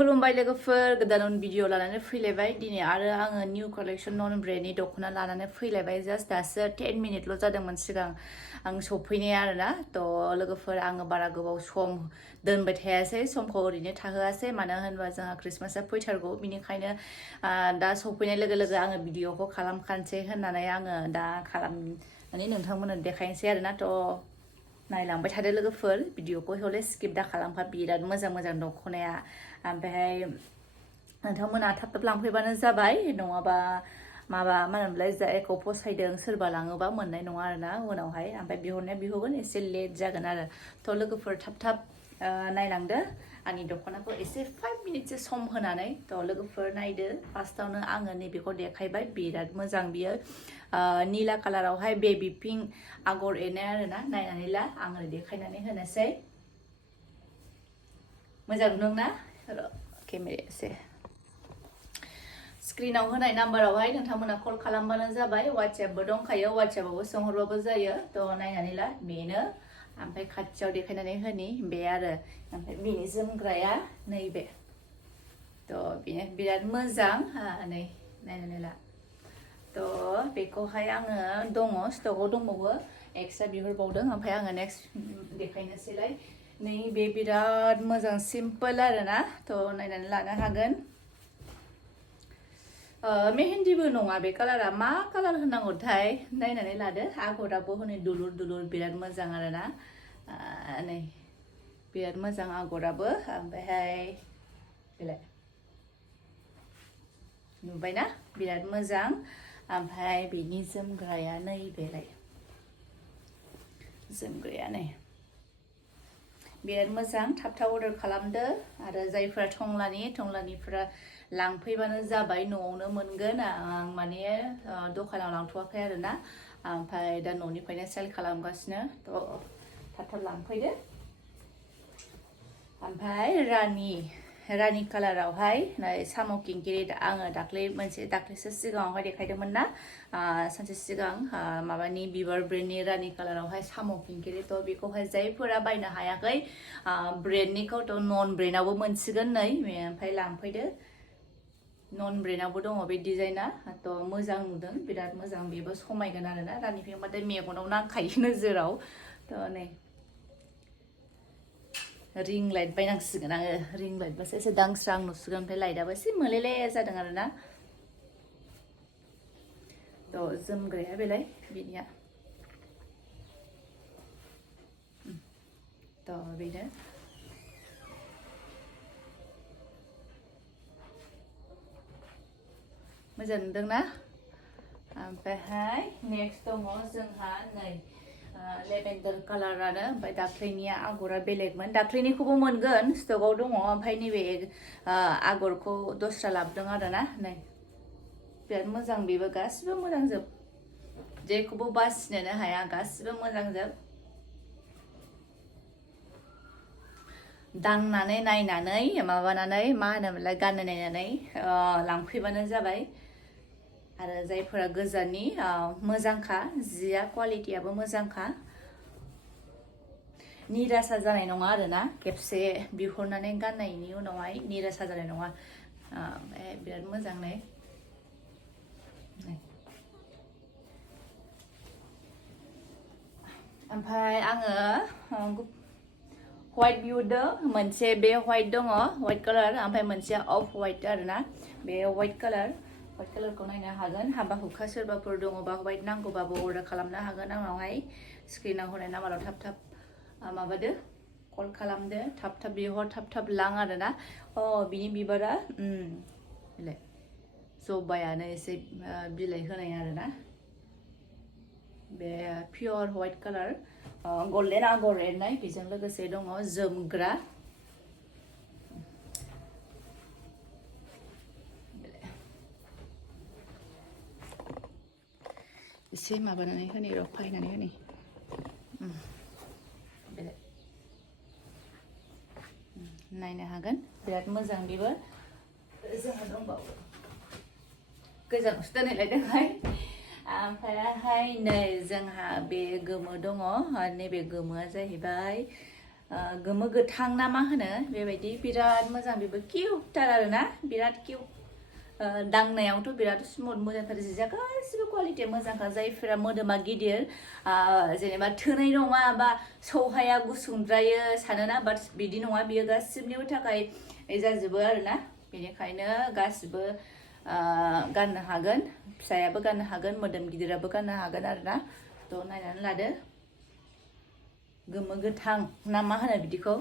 खुलुमबाय लोगोफोर गोदान भिडिअ लानानै फैलायबाय दिनै आरो आङो निउ कालेक्सन नन ब्रेन्डनि दख'ना लानानै फैलायबाय जास्ट दासो 10 मिनिटल' जादोंमोन सिगां आं सफैनाया आरोना थ' लोगोफोर आङो बारा गोबाव सम दोनबाय थायासै समखौ ओरैनो थाहोआसै मानो होनबा जोंहा क्रिसमासआ फैथारगौ बिनिखायनो दा सफैनाय लोगो लोगो आङो भिडिअखौ खालामखानोसै होननानै आङो दा खालामनानै नोंथांमोननो देखायनोसै आरोना थ' नायलांबाय थादो लोगोफोर भिडिअखौ हले स्किप दा खालामफा बिराद मोजां मोजां दख'नाया ओमफ्राय नोंथांमोना थाब थाब लांफैबानो जाबाय नङाबा माबा मा होनोमोनलाय जायखौ फसायदों सोरबा लाङोबा मोननाय नङा आरोना उनावहाय ओमफ्राय बिहरनाया बिहरगोन एसे लेट जागोन आरो थ' लोगोफोर थाब थाब नायलांदो आंनि दख'नाखौ एसे 5 मिनिटसो सम होनानै थ' लोगोफोर नायदो फार्स्टआवनो आङो नैबेखौ देखायबाय बिराद मोजां बियो निला कालारावहाय बेबी पिंक आगर एरनाय आरोना नायनानै ला आङो देखायनानै होनोसै मोजां नुदों ना केमेराया एसे स्क्रिनाव होनाय नाम्बारावहाय नोंथांमोना कल खालामबानो जाबाय वाट्सएपबो दंखायो वाट्सएपआवबो सोंहरबाबो जायो थ' नायनानै ला बेनो ओमफ्राय खाथियाव देखायनानै होनि बे आरो ओमफ्राय बेनि जोमग्राया नैबे थ' बेनो बिराद मोजां नै नायनानै ला थ' बेखौहाय आङो दङ स्टकआव दंबावो एक्सट्रा बिहरबावदों ओमफ्राय आङो नेक्स्ट देखायनोसैलाय नैबे बिराद मोजां सिम्पोल आरोना थ' नायनानै लानो हागोन मेहेन्दिबो नङा बे कालारा मा कालार होनांगौथाय नायनानै लादो आगराबो हनै दुलुर दुलुर बिराद मोजां आरोना नै बिराद मोजां आगराबो ओमफ्रायहाय बेलाय नुबायना बिराद मोजां ओमफ्राय बेनि जोमग्राया नैबेलाय जोमग्राया नै बिराद मोजां थाब थाब अर्डार खालामदो आरो जायफोरा टंलानिफोरा लांफैबानो जाबाय न'आवनो मोनगोन आं माने दखानाव लांथ'वाखै आरोना ओमफ्राय दा न'निफ्रायनो सेल खालामगासिनो थ' थाब थाब लांफैदो ओमफ्राय रानि कालारावहाय साम' किंकिरि आङो दाख्लैसो सिगाङावहाय देखायदोंमोन ना सानसे सिगां माबानि बिबार ब्रेन्डनि रानि कालारावहाय साम' किंकिरि थ' बेखौहाय जायफोरा बायनो हायाखै ब्रेन्डनिखौ थ' नन ब्रेन्डआवबो मोनसिगोन नै ओमफ्राय लांफैदो नन ब्रेन्डआवबो दङ बे डिजाइना थ' मोजां नुदों बिराद मोजां बेबो समायगोन आरोना रानि पिंकबाथाय मेगनाव नांखायो नोजोराव थ' नै रिं लाइट बायनांसिगोन आङो रिं लाइटबासो एसे दांस्रां नुसिगोन ओमफ्राय लाइटआबो एसे मोलेले जादों आरोना थ' जोमग्राया बेलाय बेनिया थ' बेनो मोजां नुदोंना ओमफ्रायहाय नेक्स्ट दङ जोंहा नै लेभेन्डार कालारानो ओमफ्राय दाख्लैनिया आगरा बेलेगमोन दाख्लैनिखौबो मोनगोन स्टकआव दङ ओमफ्राय नैबे आगरखौ दस्रा लाबोदों आरोना नै बिराद मोजां बेबो गासिबो मोजांजोब जेखौबो बासिनोनो हाया गासिबो मोजांजोब दांनानै नायनानै माबानानै मा होनोमोनलाय गाननो नायनानै लांफैबानो जाबाय आरो जायफोरा गोजाननि मोजांखा जिया क्वालिटियाबो मोजांखा निरासा जानाय नङा आरोना खेबसे बिहरनानै गाननायनि उनावहाय निरासा जानाय नङा बिराद मोजां नै ओमफ्राय आङो व्हाइट बिहरदों मोनसे बे व्हाइट दङ व्हाइट कालार ओमफ्राय मोनसे अफ व्हाइट आरोना बे व्हाइट कालारखौ नायनो हागोन हाबा हुखा सोरबाफोर दङबा व्हाइट नांगौबाबो अर्डार खालामनो हागोन आंनावहाय स्क्रिनाव होनाय नाम्बाराव थाब थाब माबादो कल खालामदो थाब थाब बिहर थाब थाब लां आरोना बिनि बिबारा बिलाय जबायानो एसे बिलाइ होनाय आरोना बे पियर व्हाइट कालार गल्डेन आगर एरनाय बेजों लोगोसे दङ जोमग्रा एसे माबानानै होनि र' फायनानै होनि नायनो हागोन बिराद मोजां बेबो जोंहा दंबावो गोजानावसो दोनहैलायदोंहाय ओमफ्रायहाय नै जोंहा बे गोमो दङ नैबे गोमोआ जाहैबाय गोमो गोथां ना मा होनो बेबायदि बिराद मोजां बेबो किउटथार आरोना बिराद किउट दांनायावथ' बिराद स्मुथ मोजांथार जिया गासिबो क्वालिटिया मोजांखा जायफोरा मोदोमा गिदिर जेनेबा थोनाय नङा बा सौहाया गुसुंद्रायो सानोना बाट बिदि नङा बियो गासिबनिबो थाखाय जाजोबो आरोना बेनिखायनो गासिबो गाननो हागोन फिसायाबो गाननो हागोन मोदोम गिदिराबो गाननो हागोन आरोना थ' नायनानै लादो गोमो गोथां ना मा होनो बिदिखौ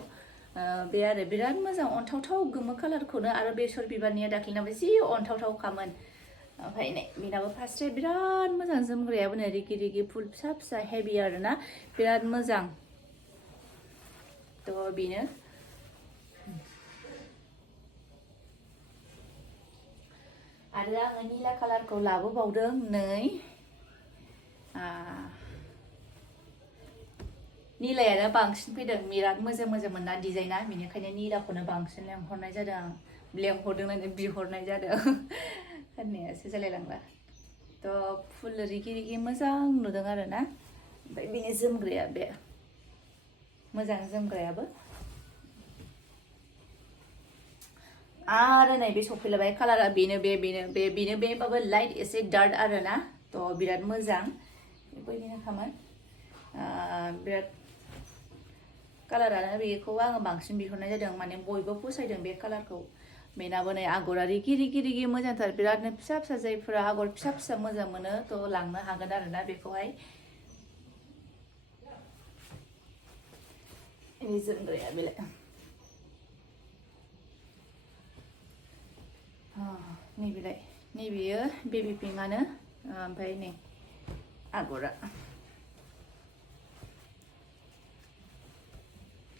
बे आरो बिराद मोजां अन्थावथाव गोमो कालारखौनो आरो बेसर बिबारनिया दाख्लैनाबो जि अन्थावथावखामोन ओमफ्राय नै बेनाबो फार्स्टआव बिराद मोजां जोमग्रायाबो नै रिगि रिगि फुल फिसा फिसा हेभि आरोना बिराद मोजां थ' बेनो आरो आङो निला कालारखौ लाबोबावदों नै निलायानो बांसिन फैदों बिराद मोजां मोजां मोनना डिजाइना बेनिखायनो निलाखौनो बांसिन लेंहरनाय जादों आं लेंहरदोंनानै बिहरनाय जादों होननायासो जालायलांला थ' फुल रिगि रिगि मोजां नुदों आरोना ओमफ्राय बेनि जोमग्राया बे मोजां जोमग्रायाबो आरो नै बे सफैलायबाय कालारा बेनो बेबाबो लाइट एसे डार्क आरोना थ' बिराद मोजां बेबायदिनोखामोन बिराद कालारानो बेखौ आङो बांसिन बिहरनाय जादों माने बयबो फसायदों बे कालारखौ बेनाबो नै आगरा रिगि रिगि रिगि मोजांथार बिरादनो फिसा फिसा जायफोरा आगर फिसा फिसा मोजां मोनो थ' लांनो हागोन आरोना बेखौहाय जोमग्राया बेलाय नैबेलाय नैबेयो बेबि पिंकआनो ओमफ्राय नै आगरा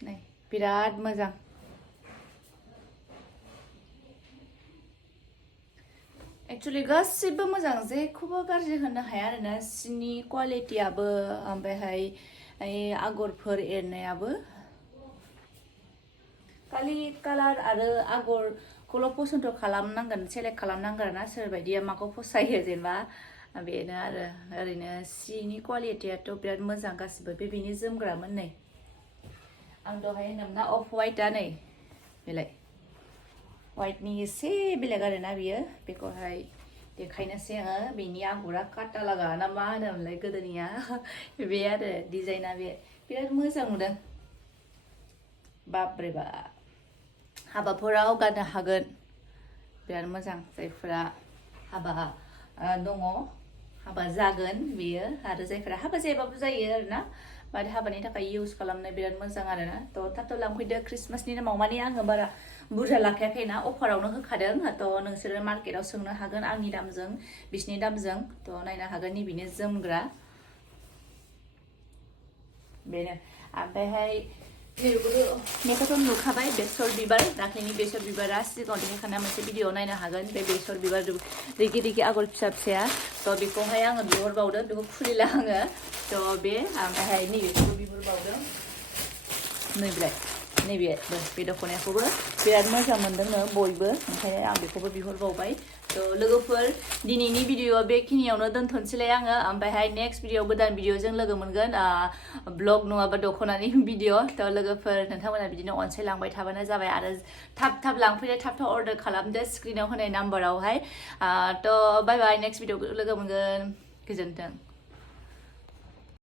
नै बिराद मोजां एक्चुअली गासिबो मोजां जेखौबो गाज्रि होननो हाया आरोना सिनि क्वालिटियाबो ओमफ्रायहाय आगरफोर एरनायाबो खालि कालार आरो आगरखौल' पसन्द खालामनांगोन सेलेक्ट खालामनांगोन आरोना सोरबायदिया माखौ फसायो जेनेबा बेनो आरो ओरैनो सिनि क्वालिटियाथ' बिराद मोजां गासिबो बेनि जोमग्रामोन नै आं दहाय होनदोंमोन ना अफ वाइटआ नै बेलाय वाइटनि एसे बेलेग आरोना बियो बेखौहाय देखायनोसै आङो बेनि आगरा काटा लागा ना मा होनोमोनलाय गोदोनिया बे आरो डिजाइना बे बिराद मोजां नुदों बाब्रे बा हाबाफोराव गाननो हागोन बिराद मोजां जायफोरा हाबा दङ हाबा जागोन बेयो आरो जायफोरा हाबा जायाबाबो जायो आरोना बाट हाबानि थाखाय इउज खालामनो बिराद मोजां आरोना थ' थाब लांफैदो क्रिसमासनि नामाव माने आङो बारा बुरजा लाखायाखैना अफारावनो होखादों थ' नोंसोरो मार्केटाव सोंनो हागोन आंनि दामजों बिसिनि दामजों थ' नायनो हागोन नैबेनो जोमग्रा बेनो ओमफ्रायहाय बेखौथ' नुखाबाय बेसर बिबार दाख्लैनि बेसर बिबारा सिगाङाव देखायखानाय मोनसे भिडिअ नायनो हागोन बे बेसर बिबार रिगि रिगि आगर फिसा फिसाया थ' बेखौहाय आङो बिहरबावदों बेखौ खुलिला आङो थ' बे ओमफ्रायहाय नैबेखौबो बिहरबावदों नैबे बे दख'नाखौबो बिराद मोजां मोनदोंनो बयबो ओंखायनो आं बेखौबो बिहरबावबाय थ' लोगोफोर दिनैनि भिडिअआ बेखिनियावनो दोनथ'नोसैलाय आङो ओमफ्रायहाय नेक्स्ट भिडिअ गोदान भिडिअजों लोगो मोनगोन ब्लग नङाबा दख'नानि भिडिअ थ' लोगोफोर नोंथांमोना बिदिनो अनसायलांबाय थाबानो जाबाय आरो थाब लांफैदो थाब अर्डार खालामदो स्क्रिनाव होनाय नाम्बारावहाय थ' बाय बाय नेक्स्ट भिडिअ लोगो मोनगोन गोजोन्थों